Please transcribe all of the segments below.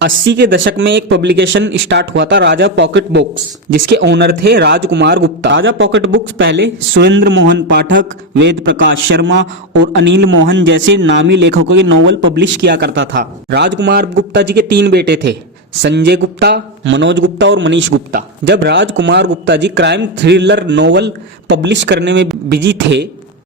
80 के दशक में एक पब्लिकेशन स्टार्ट हुआ था, राजा पॉकेट बुक्स, जिसके ओनर थे राजकुमार गुप्ता। राजा पॉकेट बुक्स पहले सुरेंद्र मोहन पाठक, वेद प्रकाश शर्मा और अनिल मोहन जैसे नामी लेखकों के नॉवल पब्लिश किया करता था। राजकुमार गुप्ता जी के 3 बेटे थे, संजय गुप्ता, मनोज गुप्ता और मनीष गुप्ता। जब Rajkumar Gupta ji crime thriller novel publish करने में बिजी थे,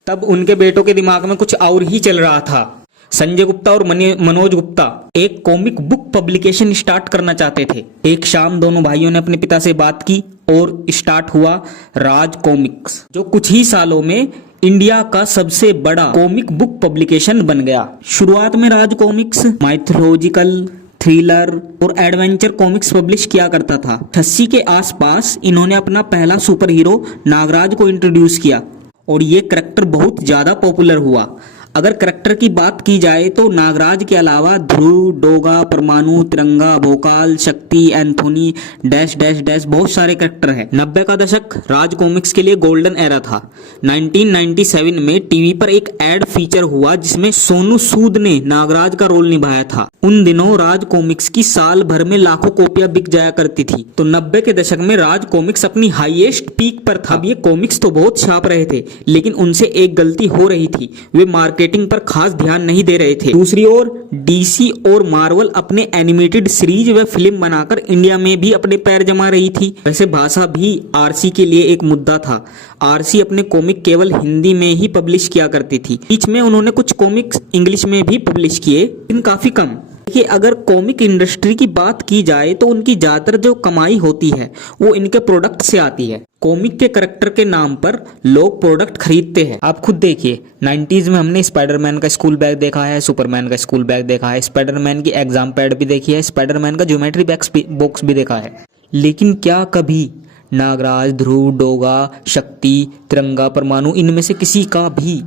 तब उनके बेटों के दिमाग में कुछ और ही चल रहा था। संजय गुप्ता और मनोज गुप्ता एक कॉमिक बुक पब्लिकेशन स्टार्ट करना चाहते थे। एक शाम दोनों भाइयों ने अपने पिता से बात की और स्टार्ट हुआ राज कॉमिक्स, जो कुछ ही सालों में इंडिया का सबसे बड़ा कॉमिक बुक पब्लिकेशन बन गया। शुरुआत में राज कॉमिक्स माइथोलॉजिकल, थ्रिलर और एडवेंचर कॉमिक्स पब्लिश किया करता था। 86 के आसपास इन्होंने अपना पहला सुपर हीरो नागराज को इंट्रोड्यूस किया और ये करैक्टर बहुत ज्यादा पॉपुलर हुआ। अगर करैक्टर की बात की जाए तो नागराज के अलावा ध्रुव, डोगा, परमाणु, तिरंगा, भोकाल, शक्ति, एंथोनी, डैश डैश डैश बहुत सारे करैक्टर हैं। 90 का दशक राज कॉमिक्स के लिए गोल्डन एरा था। 1997 में टीवी पर एक एड फीचर हुआ जिसमें सोनू सूद ने नागराज का रोल निभाया था। उन दिनों राज कॉमिक्स की साल भर में लाखों कॉपियां बिक जाया करती थी। तो 90 के दशक में राज कॉमिक्स अपनी हाईएस्ट पीक पर था। अब ये कॉमिक्स तो बहुत छाप रहे थे, लेकिन उनसे एक गलती हो रही थी, वे मार्केटिंग पर खास ध्यान नहीं दे रहे थे। दूसरी ओर डीसी और मार्वल अपने एनिमेटेड सीरीज व फिल्म बनाकर इंडिया में भी अपने पैर जमा रही थी। वैसे भाषा भी आरसी के लिए एक मुद्दा था। आरसी अपने कॉमिक केवल हिंदी में ही पब्लिश किया करती थी। बीच में उन्होंने कुछ कॉमिक्स इंग्लिश में भी पब्लिश किए, लेकिन काफी कम। देखिए, अगर कॉमिक इंडस्ट्री की बात की जाए तो उनकी ज्यादातर जो कमाई होती है वो इनके प्रोडक्ट से आती है। कॉमिक के करैक्टर के नाम पर लोग प्रोडक्ट खरीदते हैं। आप खुद देखिए, 90s में हमने स्पाइडरमैन का स्कूल बैग देखा है, सुपरमैन का स्कूल बैग देखा है, स्पाइडरमैन की एग्जाम पैड भी देखी है, स्पाइडरमैन का ज्योमेट्री बॉक्स भी देखा है। लेकिन क्या कभी नागराज, ध्रुव, डोगा, शक्ति, तिरंगा, परमाणु इनमें से किसी का भी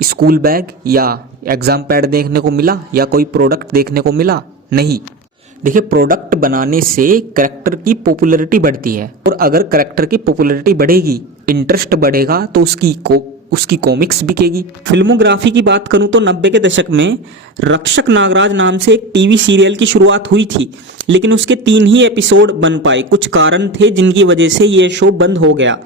स्कूल बैग या एग्जाम पैड देखने को मिला या कोई प्रोडक्ट देखने को मिला? नहीं। देखिए, प्रोडक्ट बनाने से करैक्टर की पॉपुलैरिटी बढ़ती है, और अगर करैक्टर की पॉपुलैरिटी बढ़ेगी, इंटरेस्ट बढ़ेगा, तो उसकी कॉमिक्स बिकेगी। फिल्मोग्राफी की बात करूं तो 90 के दशक में रक्षक नागराज नाम से एक टीवी सीरियल की शुरुआत हुई थी, लेकिन उसके 3 ही एपिसोड बन पाए। कुछ कारण थे जिनकी वजह से ये शो बंद हो गया।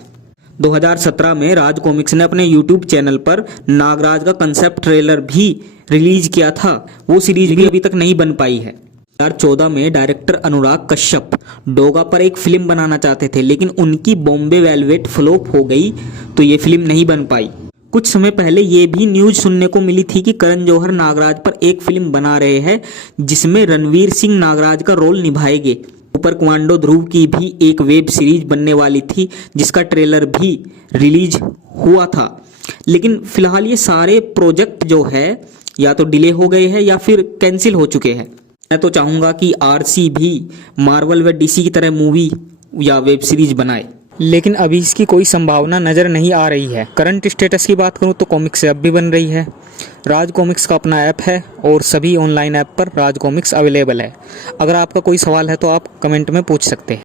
2017 में राज कॉमिक्स ने अपने यूट्यूब चैनल पर नागराज का कंसेप्ट ट्रेलर भी रिलीज किया था। वो सीरीज भी अभी तक नहीं बन पाई है। 2014 में डायरेक्टर अनुराग कश्यप डोगा पर एक फिल्म बनाना चाहते थे, लेकिन उनकी बॉम्बे वेलवेट फ्लॉप हो गई, तो ये फिल्म नहीं बन पाई। कुछ समय पहले ये भी न्यूज सुनने को मिली थी कि करण जौहर नागराज पर एक फिल्म बना रहे हैं जिसमें रणवीर सिंह नागराज का रोल निभाएंगे। सुपर कमांडो ध्रुव की भी एक वेब सीरीज बनने वाली थी जिसका ट्रेलर भी रिलीज हुआ था। लेकिन फिलहाल ये सारे प्रोजेक्ट जो है या तो डिले हो गए हैं या फिर कैंसिल हो चुके हैं। मैं तो चाहूंगा कि आरसी भी मार्वल व डीसी की तरह मूवी या वेब सीरीज बनाए, लेकिन अभी इसकी कोई संभावना नज़र नहीं आ रही है। करंट स्टेटस की बात करूं तो कॉमिक्स ऐप भी बन रही है। राज कॉमिक्स का अपना ऐप है और सभी ऑनलाइन ऐप पर राज कॉमिक्स अवेलेबल है। अगर आपका कोई सवाल है तो आप कमेंट में पूछ सकते हैं।